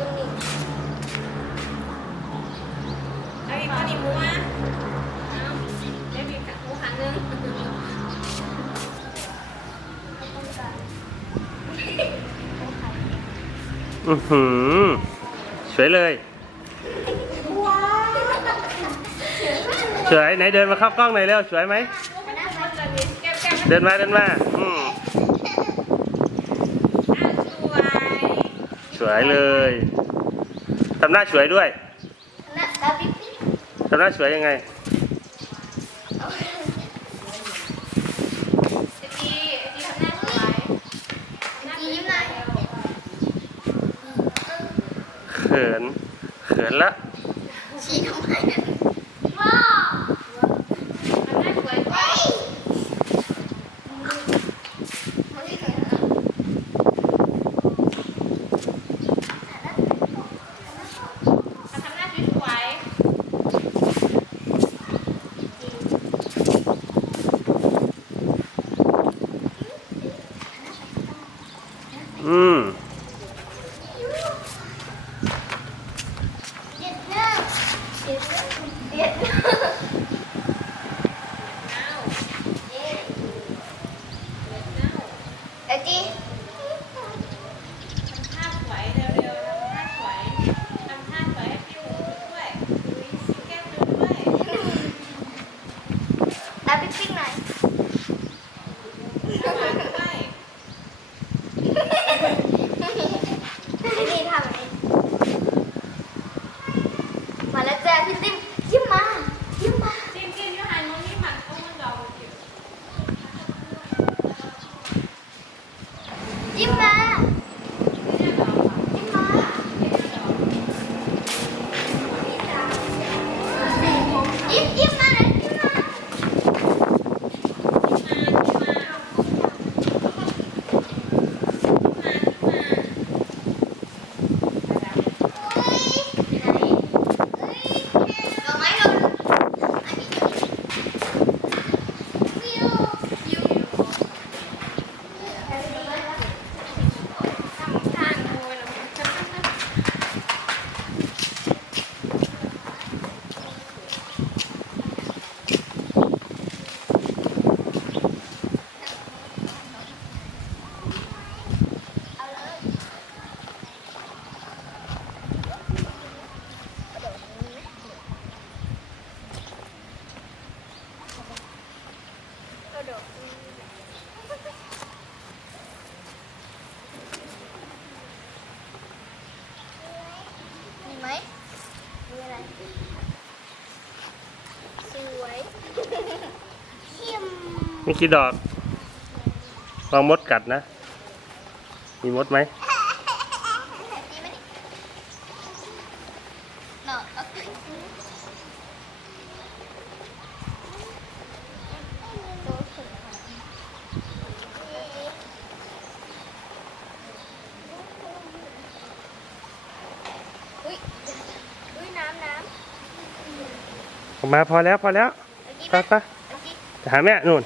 ตัวนี้เอาอีกคนอีกหมูมาเอาเดี๋ยวมีหมูหางนึงต้องการอือหือสวยเลยว้าวสวยไหนเดินมาเข้ากล้องหน่อยเร็วสวยไหมมันน่าจะจะมีแก้มแก้มเดินมาเดินมา อืม อะสวย สวยเลยทำหน้าสวยด้วยทำหน้าสวยยังไงเอาไอจีไอจีทำหน้าสวยหน้าจียิ้มหน่อยเขินเขินละชี้ทำไมว้าว ทำหน้าสวย เฮ้ย ทำหน้าสวย อืม เด็ดเนอะเด็ดเนอะเด็ดเนอะ ๆอ้าว เด็ด อ้าว ไอ้จี ทำท่าสวยเร็วๆทำท่าสวยทำท่าสวยให้พี่หมูด้วยดูสิแก้มดูด้วย ตาปิ๊บปิ๊บหน่อย ทำมาด้วย ไอ้นี่ทำอันนี้มาแล้วจ้าพี่ติ๊มยิ้มมายิ้มมา จิ้มจิ้มยูหันมองนี่หมักต้องมันดอกอยู่ ยิ้มมา ไม่ได้ดอกอะ ยิ้มมา ไม่ได้ดอก ยิ้มยิ้มมาเลยยิ้มมา เฮ้ยไหนเฮ้ยดอกไม้ดอกอันนี้วิววิวทำทาง เอาเลยกระโดดมีไหมมีอะไร สวยเข้มมีกี่ดอกลองมดกัดนะ มีมดไหมดีไหมนี่เนาะเอาไปโตขึ้นอุ้ยอุ้ยน้ำน้ ออกมาพอแล้วพอแล้วำเอากี้ไปมาไปเอากี้ไปหาแม่นู่น